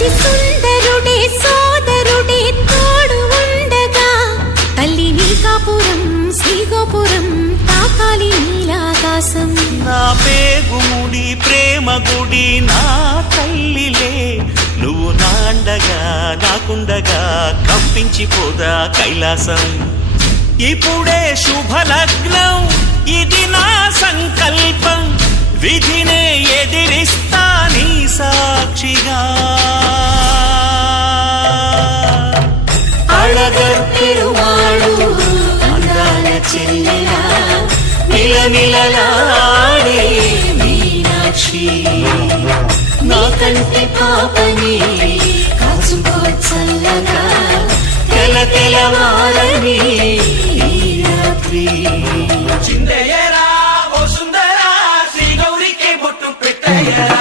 అతి సుందరుడే సోదరుడే తోడు ఉండగా తల్లి నీ కాపురం శ్రీగోపురం తాకాలి నీలాకాశం. నా పేగుముడి ప్రేమ గుడి నా తల్లిలే నువ్వు నాండగా నాకుండగా కంపించిపోదా కైలాసం. ఇప్పుడే శుభలగ్నం ఇది నా సంకల్పం విధినే ఎదిరిస్తా నీ సాక్షిగా. అళగర్ పెరుమాళు అందాల చెల్లెలా నిలనిలలాడే మీనాక్షి నా కంటి పాపని కాచుకో చల్లగా తెల తెలవారని ఈ రాత్రి. చిందయ్యరా ఓ సుందరా శ్రీ గౌరికి బొట్టు పెట్టయ్యరా.